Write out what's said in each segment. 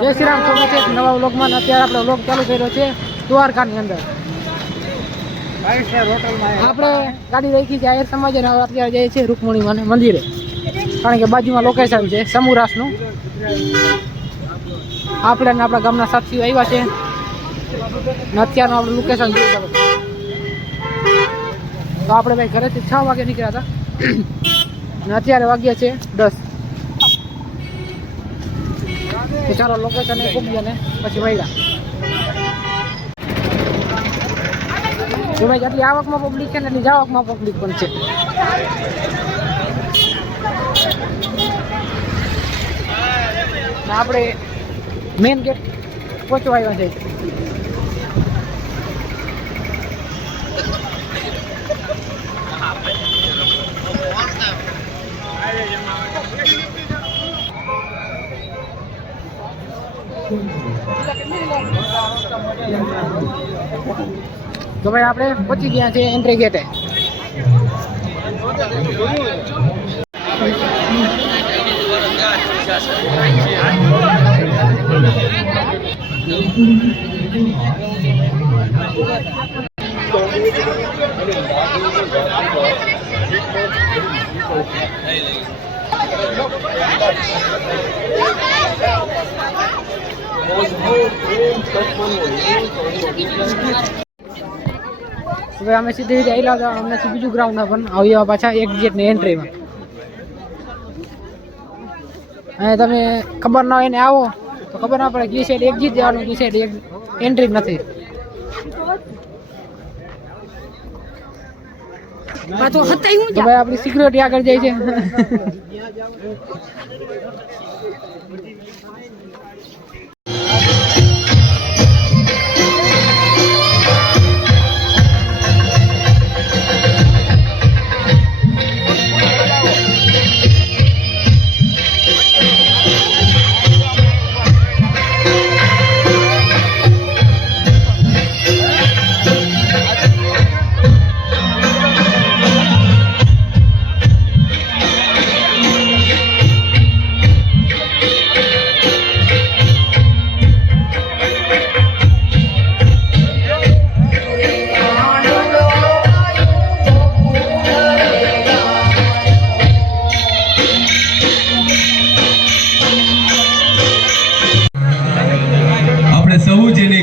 જય શ્રી રામ. સ્વાગત છે નવા વ્લોગમાં. અત્યારે આપણે વ્લોગ ચાલુ કર્યો છે દ્વારકાની અંદર. આપણે ગાડી રાખી છે આયર સમાજ અને અત્યારે જઈએ છીએ રૂકમણી મંદિરે, કારણ કે બાજુમાં લોકેશન છે સમુરાસનું. આપણે ને આપણા ગામના સાથીઓ આવ્યા છે ને અત્યારનું આપણું લોકેશન જોયું. તો આપણે ભાઈ ઘરેથી 6 વાગે નીકળ્યા હતા ને અત્યારે વાગ્યા છે 10. તો ચાલો લોકેશન એ પૂગી અને પછી વળ્યા. જો ભાઈ જેટલી આવકમાં પબ્લિક છે ને એટલી જાવકમાં પબ્લિક પણ છે. આપણે મેઇન ગેટ પહોંચવા આવ્યા છે. તો ભાઈ આપણે પહોંચી ગયા છે એન્ટ્રી ગેટે. હવે અમે સીધી રીતે આવેલા હતા. અમને બીજું ગ્રાઉન્ડ પણ આવ્યા પાછા એક ગેટની એન્ટ્રીમાં. અને તમે ખબર ના હોય ને આવો તો ખબર ના પડે કે સાઈડ એક્ઝિટ જવાનું, કે સાઈડ એન્ટ્રી નથી. તો ભાઈ આપણી સિક્યુરિટી આગળ જાય છે.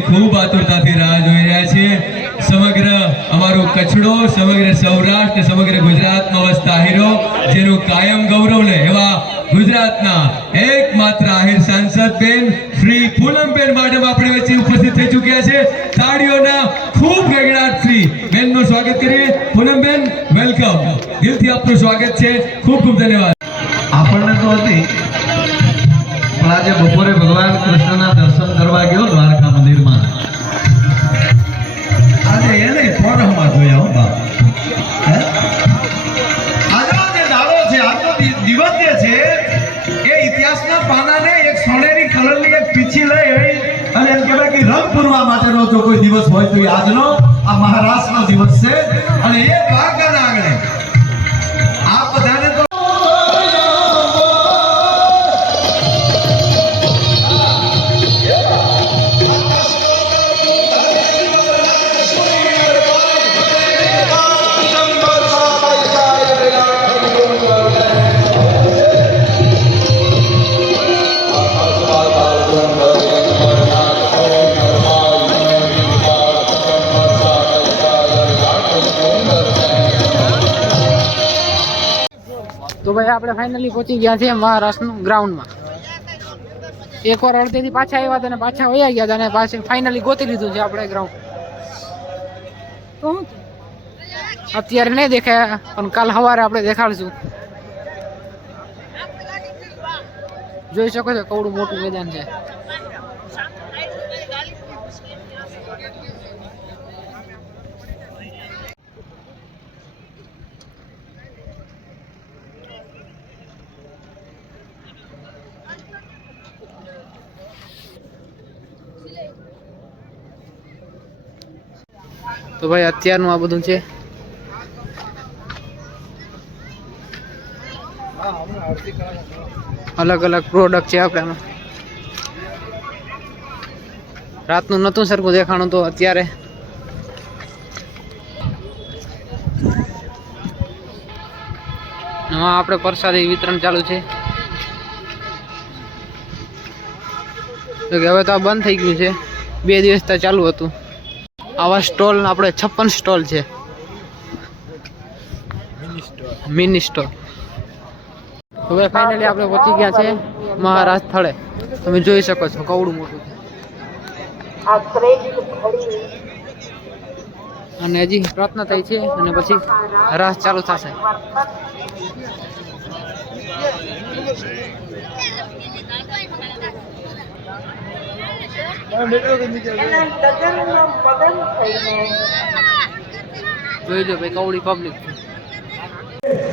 ખૂબ આતુરતાથી રાહ જોઈ રહ્યા છીએ. સમગ્ર અમારું કચ્છડો, સમગ્ર સૌરાષ્ટ્ર, સમગ્ર ગુજરાતનો વસતા હીરો, જેનું કાયમ ગૌરવ લે એવા ગુજરાતના એકમાત્ર આહિર સાંસદ બેન શ્રી પૂનમબેન મેડમ આપણી વચ્ચે ઉપસ્થિત થઈ ચૂક્યા છે. તાળીઓના ખૂબ ગગડાટથી બેનનું સ્વાગત કરીએ. પૂનમબેન, વેલકમ. દિલથી આપનું સ્વાગત છે. ખૂબ ખૂબ ધન્યવાદ. આપણને તો હતી પણ આજે બપોરે ભગવાન કૃષ્ણના દર્શન કરવા ગયો દ્વારકા મંદિરમાં. આજે એને ફોટોમાં જોયા હો બાપ. આજનો જે દાડો છે, આજનો દિવસ જે છે એ ઇતિહાસના પાનાને એક સોનેરી કલરની એક પીછી લઈ અને એમ કહેવાય કે રંગ પૂરવા માટેનો જો કોઈ દિવસ હોય તો આજનો આ મહારાષ્ટ્રનો દિવસ છે. અને એ દ્વારકાના આંગણે આ બધાને તો તો ભાઈ આપણે ફાઇનલી પહોંચી ગયા છે મહારાષ્ટ્રનું ગ્રાઉન્ડમાં. એકવાર અડધેથી પાછા આવ્યા હતા અને પાછા વયા ગયા હતા અને પાછું ફાઇનલી ગોતી લીધું છે આપણે ગ્રાઉન્ડ. અત્યારે નહીં દેખાય પણ કાલ સવારે આપણે દેખાડશું. જોઈ શકો છો કવડું મોટું મેદાન છે. તો ભાઈ અત્યારનું આ બધું છે. અલગ અલગ પ્રોડક્ટ છે આપણે આમાં. રાતનું નતું સરખું દેખાણું તો અત્યારે આપણે પ્રસાદી વિતરણ ચાલુ છે. તો કે હવે તો આ બંધ થઈ ગયું છે. 2 દિવસ તો ચાલુ હતું. આવા સ્ટોલ આપણે 56 સ્ટોલ છે. Mini stall. હવે ફાઇનલી આપણે પહોંચી ગયા છે મહારાજ સ્થળે. તમે જોઈ શકો છો કવડું મોટું છે. અને હજી પ્રાર્થના થઈ છે અને પછી રાસ ચાલુ થશે. જોઈ લો ભાઈ કવડી પબ્લિક છે.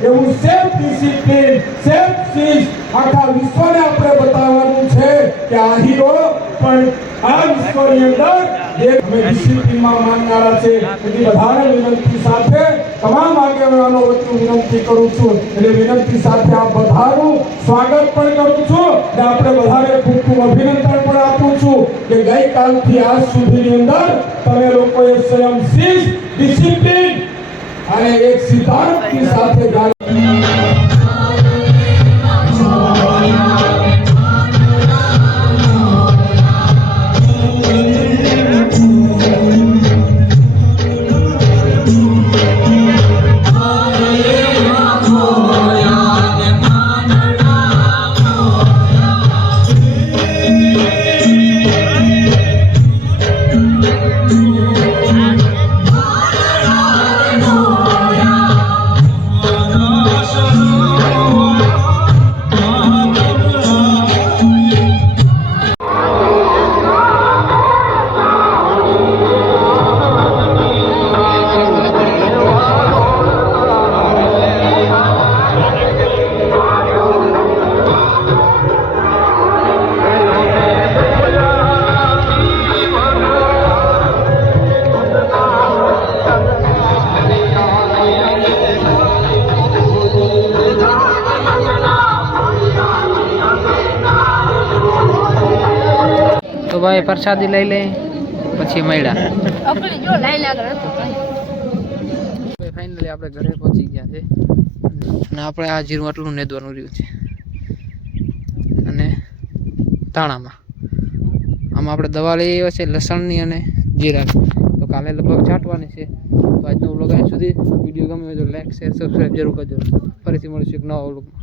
એવું સેલ્ફ ડિસિપ્લિન સેલ્ફ શિસ્ત આખા વિશ્વને આપણે બતાવવાનું છે કે આ હીરો પણ આ વિશ્વની અંદર જે અમે ડિસિપ્લિનમાં માનનારા છે એની બધાને વિનંતી સાથે તમામ આગેવાનો વતી વિનંતી કરું છું. એટલે વિનંતી સાથે આ બધાનું સ્વાગત પણ કરું છું અને આપણે બધાને ખૂબ ખૂબ અભિનંદન પણ આપું છું કે ગઈકાલથી આજ સુધીની અંદર તમે લોકોએ સ્વયં શિસ્ત ડિસિપ્લિન અને એક સિદ્ધાંતની સાથે તો ભાઈ પ્રસાદી લઈ લે પછી મળ્યા. ફાઇનલી આપણે ઘરે પહોંચી ગયા છે અને આપણે આ જીરું આટલું નેદવાનું રહ્યું છે અને ધાણામાં આમાં આપણે દવા લઈ આવ્યા છે લસણની અને જીરાની. તો કાલે લગભગ છાંટવાની છે. તો આજનો વ્લોગ અહીં સુધી. વિડીયો ગમ્યો હોય તો લાઈક શેર સબસ્ક્રાઈબ જરૂર કરજો. ફરીથી મળીશું એક નવા વ્લોગમાં.